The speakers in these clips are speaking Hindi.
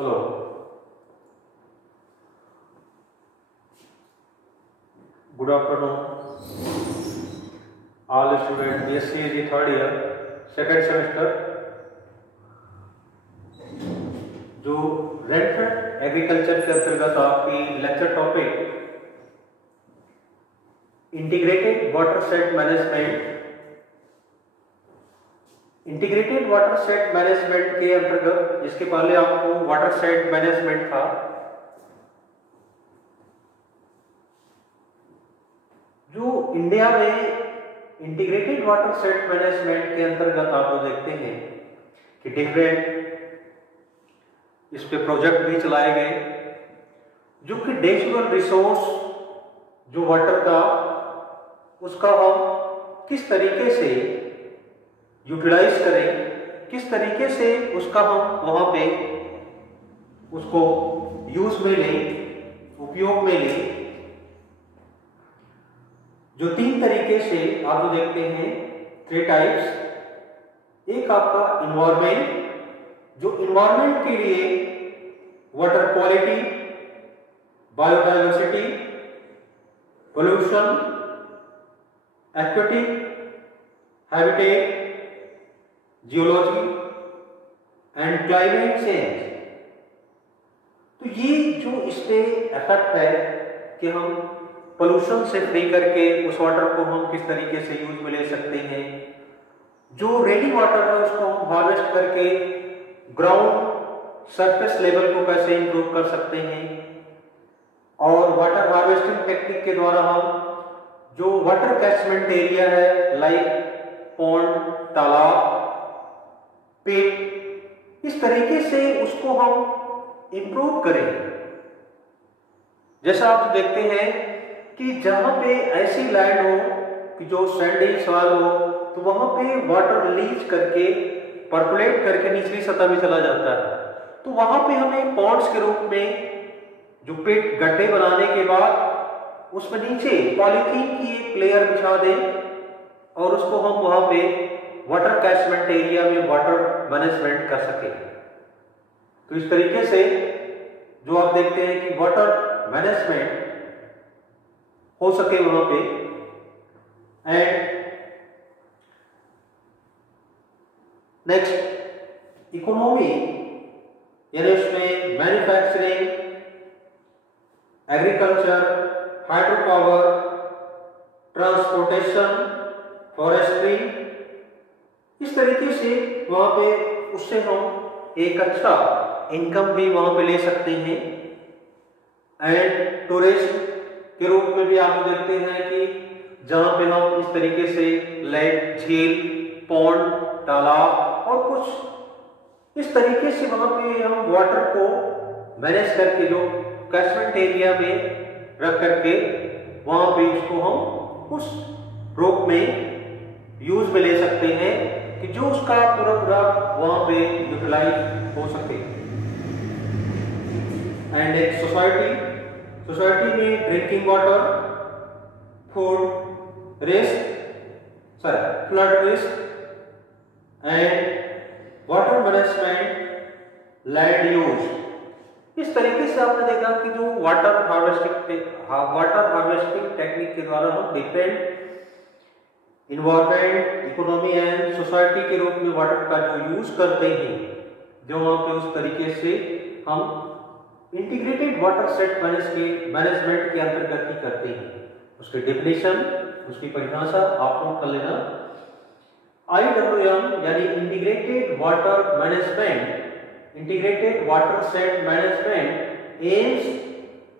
Hello, good afternoon, all students. BSc is the third year, second semester. जो रेंट एग्रीकल्चर के अंतर्गत आपकी lecture topic integrated watershed management के अंतर्गत, जिसके पहले आपको वाटरशेड मैनेजमेंट था, जो इंडिया में इंटीग्रेटेड वाटरशेड मैनेजमेंट के अंतर्गत आप लोग देखते हैं कि डिफरेंट इस पे प्रोजेक्ट भी चलाए गए, जो कि नेचुरल रिसोर्स जो वाटर का, उसका हम किस तरीके से यूटिलाइज करें, किस तरीके से उसका हम वहां पे उसको यूज में लें, उपयोग में लें। जो तीन तरीके से आप जो देखते हैं, थ्री टाइप्स। एक आपका इन्वायरमेंट, जो इन्वायरमेंट के लिए water quality, biodiversity, pollution, aquatic habitat, geology and climate change. तो ये जो इस पे इफेक्ट है कि हम पोल्यूशन से फ्री करके उस वाटर को हम किस तरीके से यूज में ले सकते हैं, जो रेनी वाटर है उसको हम हार्वेस्ट करके ग्राउंड सरफेस लेवल को कैसे इंप्रूव कर सकते हैं, और वाटर हार्वेस्टिंग टेक्निक के द्वारा हम जो वाटर कैचमेंट एरिया है लाइक पॉन्ड, तालाब, पिट, इस तरीके से उसको हम इंप्रूव करें। जैसा आप देखते हैं कि जहां पे ऐसी लैंड हो कि जो सैंडी सॉइल हो, तो वहां पे वाटर रिलीज करके परकुलेट करके निचली सतह में चला जाता है। तो वहां पे हमें पॉन्ड्स के रूप में जो पिट, गड्ढे बनाने के बाद उसमें नीचे पॉलीथीन की एक लेयर बिछा दें और उसको हम वहां पे वाटर कैचमेंट एरिया में वाटर मैनेजमेंट कर सकें। तो इस तरीके से जो आप देखते हैं कि वाटर मैनेजमेंट हो सके वहां पे। एंड नेक्स्ट इकोनॉमी, यानी उसमें manufacturing, agriculture, hydro power, transportation, forestry, इस तरीके से वहां पे उससे हम एक अच्छा इनकम भी वहां पे ले सकते हैं। एंड टूरिज्म के रूप में भी आप देखते हैं कि जहां पे हम इस तरीके से लेक, झील, पॉन्ड, तालाब और कुछ इस तरीके से वहां पे हम वाटर को मैनेज करके जो कैचमेंट एरिया में रख करके वहां पे उसको हम उस रूप में यूज में ले सकते हैं कि जो उसका पूरा वहां पे यूटिलाइज हो सके। एंड एक सोसाइटी में drinking water, food risk, flood risk and water management, land use. इस तरीके से आपने देखा कि जो वाटर हार्वेस्टिंग टेक्निक के द्वारा हम different environment, economy and society के रूप में वाटर का जो यूज करते हैं, जो वहां पे उस तरीके से हम इंटीग्रेटेड वाटरशेड मैनेजमेंट के अंतर्गत ही करते हैं। उसकी डेफिनेशन, उसकी परिभाषा आप लोग कर लेना। IWM यानी integrated watershed management aims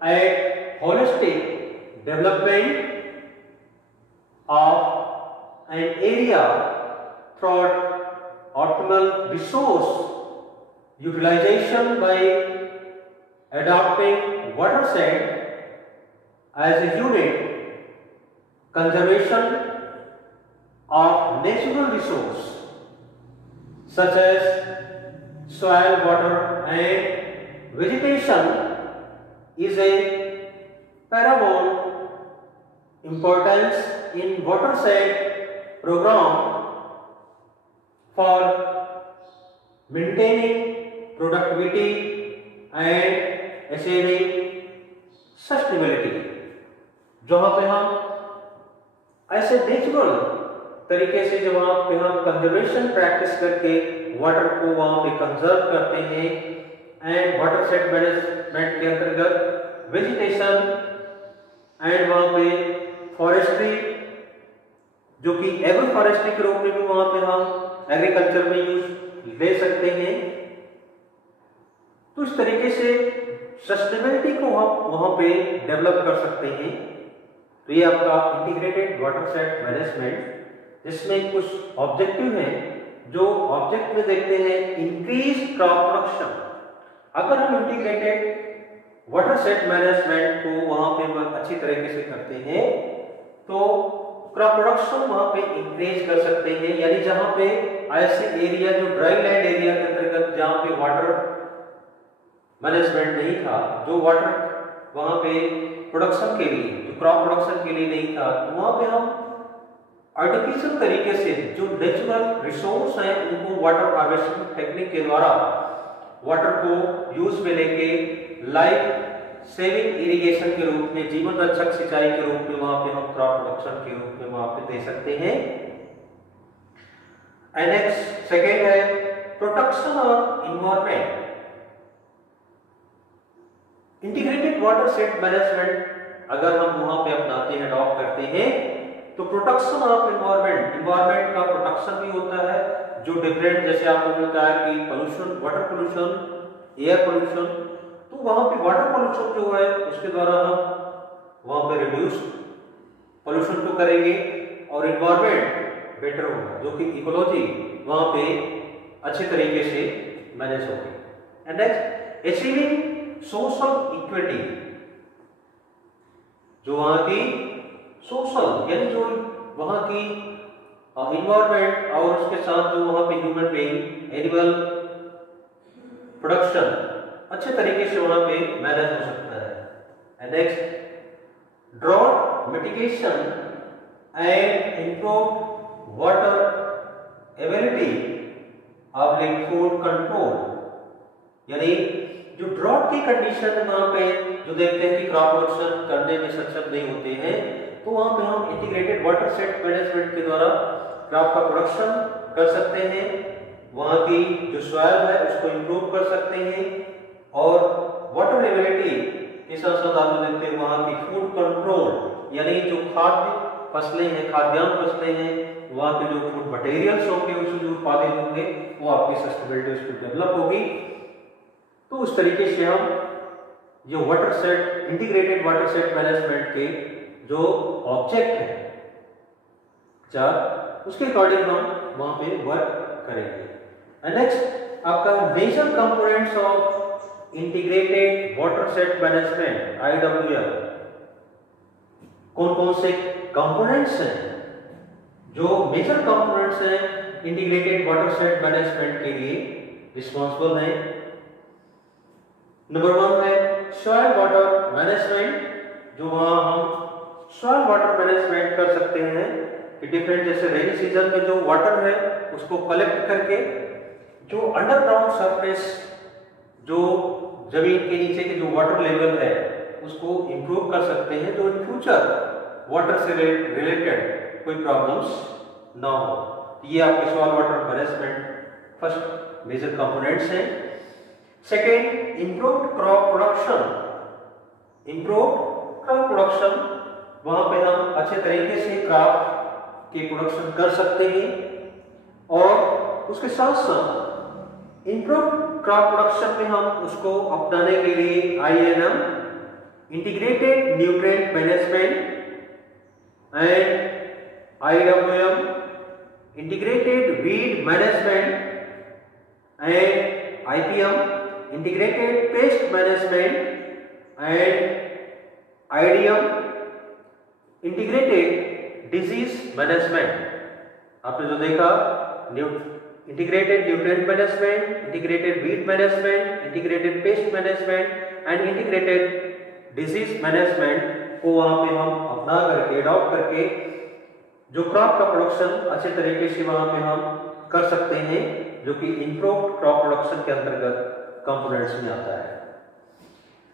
at holistic development of an area through optimal resource utilization by adopting watershed as a unit, conservation of natural resource such as soil, water and vegetation is a paramount importance in watershed program for maintaining productivity, and achieving sustainability, जहां पे हम ऐसे नेचुरल तरीके से जहां पे हम कंजर्वेशन प्रैक्टिस करके वाटर को वहां पे कंजर्व करते हैं एंड वाटर सेट मैनेजमेंट के अंतर्गत वेजिटेशन एंड वहां पे फॉरेस्ट्री, जो कि एग्रो फॉरेस्ट्री के रूप में भी वहां पे हम एग्रीकल्चर में यूज ले सकते हैं। तो इस तरीके से सस्टेनेबिलिटी को हम वहां पे डेवलप कर सकते हैं। तो ये आपका इंटीग्रेटेड वाटर सेट मैनेजमेंट, जिसमें कुछ ऑब्जेक्टिव हैं। जो ऑब्जेक्ट में देखते हैं इंक्रीज क्रॉप प्रोडक्शन। अगर हम इंटीग्रेटेड वाटर सेट मैनेजमेंट को वहां पे अच्छी तरीके से करते हैं तो क्रॉप प्रोडक्शन वहां पे इंक्रीज कर सकते हैं। यानी जहां पे ऐसे एरिया जो ड्राई लैंड एरिया के अंतर्गत जहां पे वाटर मैनेजमेंट नहीं था, जो वाटर वहां पे प्रोडक्शन के लिए, जो क्रॉप प्रोडक्शन के लिए नहीं था, तो वहां पे हम आर्टिफिशियल तरीके से जो नेचुरल रिसोर्स हैं उनको वाटर हार्वेस्टिंग टेक्निक के द्वारा वाटर को यूज में लेके लाइफ सेविंग इरिगेशन के रूप में, जीवन रक्षक सिंचाई के रूप में वहां पे हम क्रॉप प्रोडक्शन के रूप में वहां पे दे सकते हैं। एंड नेक्स्ट सेकेंड है protection of environment. Integrated watershed management अगर हम वहां पे अपनाते हैं, अडॉप्ट करते हैं, तो प्रोटेक्शन ऑफ इन्वायरमेंट, इन्वायरमेंट का प्रोटेक्शन भी होता है। जो डिफरेंट, जैसे आपको बताया कि pollution, water pollution, air pollution, तो वहां पे वाटर पोल्यूशन जो है उसके द्वारा हम वहां पे रिड्यूस पोल्यूशन को करेंगे और इन्वायरमेंट बेटर होगा, जो कि इकोलॉजी वहां पे अच्छे तरीके से मैनेज होगी। And next achieving social equity, जो वहां की सोशल यानी जो वहां की इन्वायरमेंट और उसके साथ जो वहां पे ह्यूमन बीइंग, एनिमल प्रोडक्शन अच्छे तरीके से वहां पे मैनेज हो सकता है। And next drought mitigation and improve water ability of food control, यानी जो ड्रॉट की कंडीशन है वहां पे जो देखते हैं कि क्रॉप प्रोडक्शन करने में सक्षम नहीं होते हैं, तो वहां पे हम इंटीग्रेटेड वाटर सेट मैनेजमेंट के द्वारा क्रॉप का प्रोडक्शन कर सकते हैं, वहां की जो सॉइल है उसको इंप्रूव कर सकते हैं और वाटर एबिलिटी के साथ साथ आप देखते हैं वहां की फूड कंट्रोल, यानी जो खाद्य फसलें हैं, खाद्यान्न फसलें हैं, वहां के जो फूड मटेरियल्स होंगे, उससे जो उत्पादित होंगे, वो आपकी सस्टेनेबिलिटी उसको डेवलप होगी। तो उस तरीके से हम जो water set, integrated watershed management के जो ऑब्जेक्ट है चार, उसके अकॉर्डिंग हम वहां पे वर्क करेंगे। एंड नेक्स्ट आपका major components of integrated watershed management IWM, कौन कौन से कंपोनेंट्स हैं जो मेजर कंपोनेंट्स हैं इंटीग्रेटेड वाटर सेट मैनेजमेंट के लिए रिस्पॉन्सिबल हैं। नंबर 1 है सॉइल वाटर मैनेजमेंट, जो वहां हम सॉइल वाटर मैनेजमेंट कर सकते हैं कि डिफरेंट, जैसे रेनी सीजन में जो वाटर है उसको कलेक्ट करके जो अंडरग्राउंड सरफेस, जो जमीन के नीचे के जो वाटर लेवल है उसको इंप्रूव कर सकते हैं, जो इन फ्यूचर वाटर से रिलेटेड कोई प्रॉब्लम्स ना हो। ये आपके soil water management first major components हैं। Second improved crop production, improved crop production, वहां पे हम अच्छे तरीके से क्रॉप की प्रोडक्शन कर सकते हैं और उसके साथ साथ इंप्रूव्ड क्रॉप प्रोडक्शन में हम उसको अपनाने के लिए INM integrated nutrient management and IWM integrated weed management and IPM integrated pest management and IDM integrated disease management. आपने जो देखा integrated nutrient management, integrated weed management, integrated pest management and integrated disease management को वहां पे हम अपना करके, अडॉप्ट करके जो क्रॉप का प्रोडक्शन अच्छे तरीके से वहां पे हम कर सकते हैं, जो कि इंप्रूव्ड क्रॉप प्रोडक्शन के अंतर्गत कंपोनेंट्स में आता है।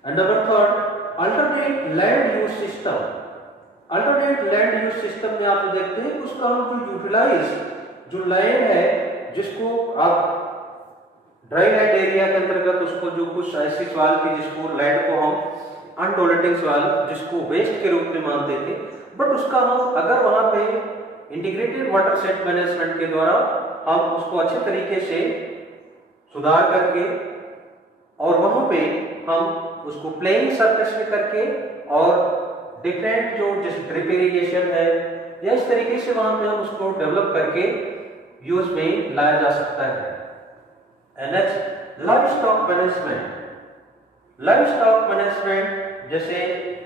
And number third, alternate land use system. Alternate land use system में आप देखते हैं उसका हम जो यूटिलाइज जो लैंड है जिसको आप ड्राई लैंड एरिया के अंतर्गत उसको जो कुछ ऐसी सवाल की जिसको लैंड को हम अनडोलेटिंग सवाल जिसको वेस्ट के रूप में मानते थे, बट उसका हम अगर वहां पे इंटीग्रेटेड वाटर सेट मैनेजमेंट के द्वारा हम उसको अच्छे तरीके से सुधार करके और वहां पे हम उसको प्लेइंग सरफेस में करके और डिफरेंट जो जैसे ड्रिप इरिगेशन है या इस तरीके से वहां पे हम उसको डेवलप करके यूज में लाया जा सकता है। Next, live stock management. Live stock management जैसे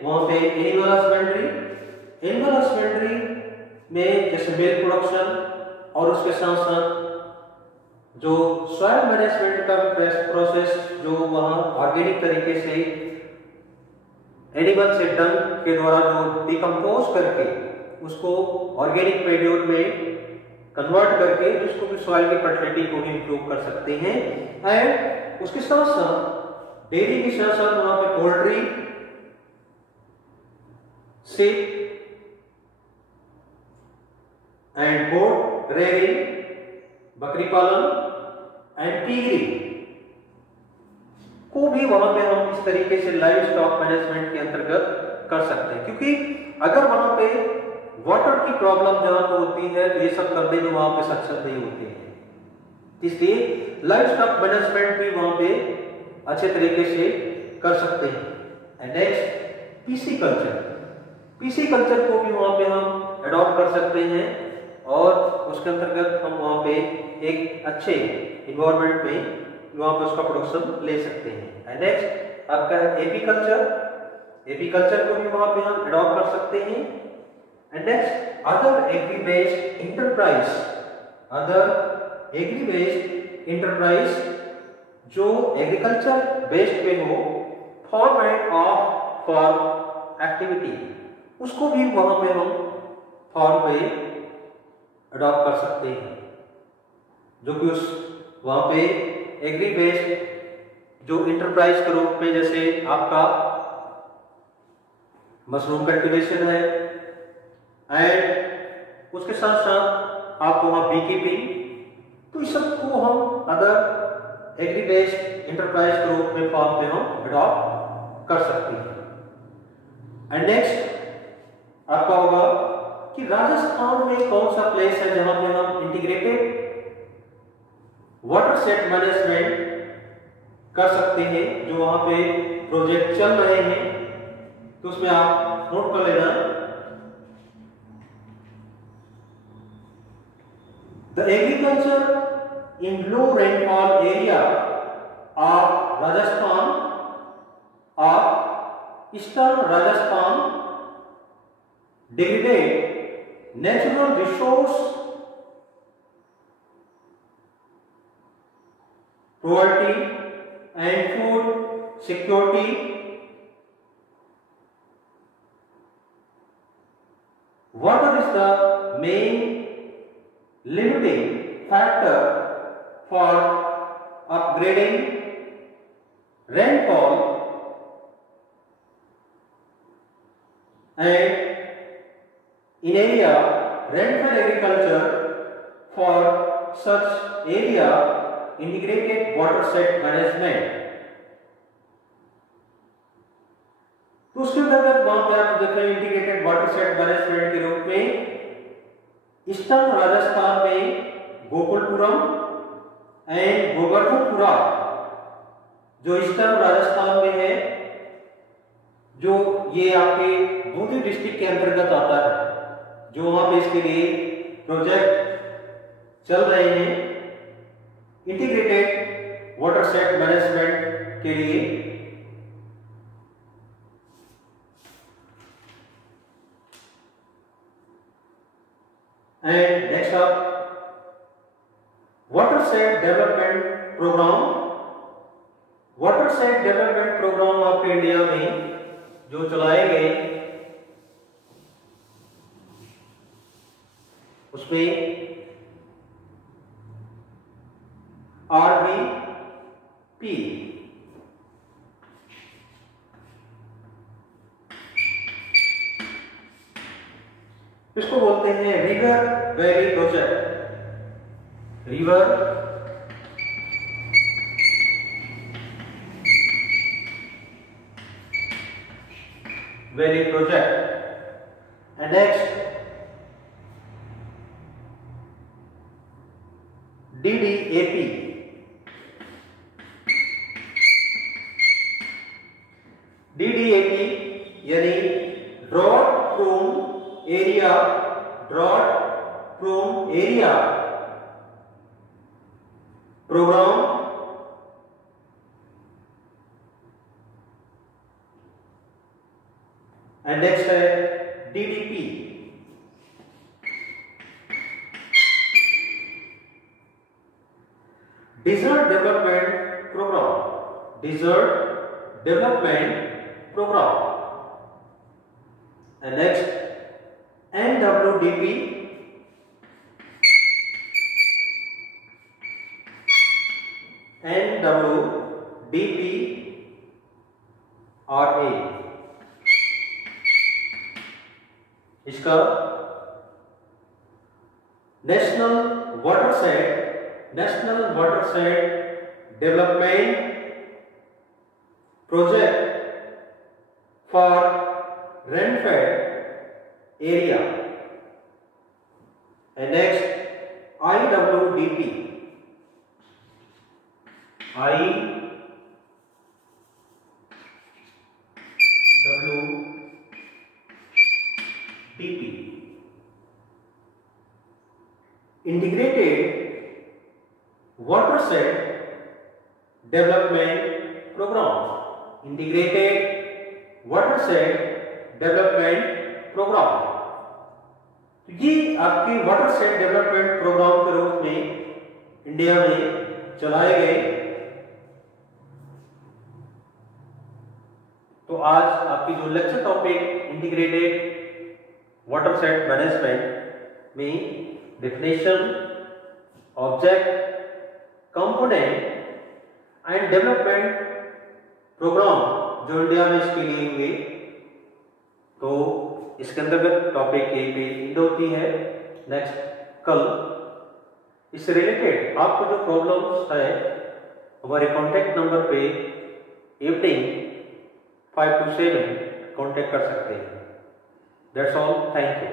वहां पे एनिमल हस्बेंड्री, एनिमल हस्बेंड्री में जैसे मिल्क प्रोडक्शन और उसके साथ साथ जो सॉइल मैनेजमेंट का प्रोसेस जो वहां ऑर्गेनिक तरीके से एनिमल से डंग के द्वारा जो डिकम्पोज करके उसको ऑर्गेनिक मैन्योर में कन्वर्ट करके जिसको भी सॉइल की फर्टिलिटी को भी इंप्रूव कर सकते हैं। एंड उसके साथ साथ डेयरी के साथ साथ वहां पे poultry, sheep and goat rearing, बकरी पालन एंड पीगरी को भी वहां पे हम इस तरीके से लाइव स्टॉक मैनेजमेंट के अंतर्गत कर सकते हैं, क्योंकि अगर वहां पे वाटर की प्रॉब्लम जहां पे होती है तो ये सब करने में वहां पे सक्षम नहीं होते हैं, इसलिए लाइव स्टॉक मैनेजमेंट भी वहां पे अच्छे तरीके से कर सकते हैं। And next, PC culture. PC culture को भी वहां पे हम अडॉप्ट कर सकते हैं और उसके अंतर्गत हम वहां पे एक अच्छे इन्वायरमेंट में वहां पे उसका प्रोडक्शन ले सकते हैं। एंड नेक्स्ट आपका एपी कल्चर। एपी कल्चर को भी वहां पे हम अडॉप्ट कर सकते हैं। And next, other agri based enterprise. Other agri based enterprise जो एग्रीकल्चर बेस्ड पे हो फॉर्मेट ऑफ फॉर्म एक्टिविटी, उसको भी वहां पे हम फॉर्म पे अडॉप्ट कर सकते हैं, जो कि उस वहां पे एग्री बेस्ड जो इंटरप्राइज के रूप में जैसे आपका मशरूम कल्टीवेशन है एंड उसके साथ साथ आप वहां बी कीपिंग, तो इस सब को हम अदर एग्री बेस्ड इंटरप्राइज के रूप में फॉर्म पे हम अडॉप्ट कर सकते हैं। एंड नेक्स्ट आपका होगा कि राजस्थान में कौन सा प्लेस है जहां पे हम इंटीग्रेटेड वाटर सेट मैनेजमेंट कर सकते हैं, जो वहां पे प्रोजेक्ट चल रहे हैं, तो उसमें आप नोट कर लेना। The agriculture in low rainfall area of Rajasthan of eastern Rajasthan degraded natural resource poverty and food security, water is the main limiting factor for upgrading rainfall and in area rainfall agriculture for such area integrated watershed management. तो उसके अंतर्गत वहां पे आप देख रहे हैं इंटीग्रेटेड वाटर सेट मैनेजमेंट के रूप में ईस्टर्न राजस्थान में गोकुलपुरम एंड गोवर्धनपुरा जो ईस्टर्न राजस्थान में है, जो ये आपके बूंदी डिस्ट्रिक्ट के अंतर्गत आता है, जो वहां पे इसके लिए प्रोजेक्ट चल रहे हैं इंटीग्रेटेड वाटर सेट मैनेजमेंट के लिए। एंड नेक्स्ट आप watershed development programme. Watershed development programme आपके इंडिया में जो चलाए गए उसमें RBP इसको बोलते हैं river valley project. River valley project. And next DDAP। DDAP यानी drought prone area, drought prone area programme. And next है DDP, desert development programme. Desert development programme. And next NWDP, NWDPRA। इसका national watershed development project for rainfed area. And next IWDP, integrated watershed development programme. Integrated watershed development programme. तो ये आपके वाटरशेड डेवलपमेंट प्रोग्राम के रूप में इंडिया में चलाए गए। तो आज आपकी जो lecture topic integrated watershed management में definition, object, component and development programme जो इंडिया में इसके लिए हुए, तो इसके अंतर्गत टॉपिक यही पे एंड होती है। नेक्स्ट कल इससे रिलेटेड आपको जो प्रॉब्लम्स है हमारे कॉन्टैक्ट नंबर पे इवनिंग 5 to 7 कॉन्टैक्ट कर सकते हैं। That's all, thank you.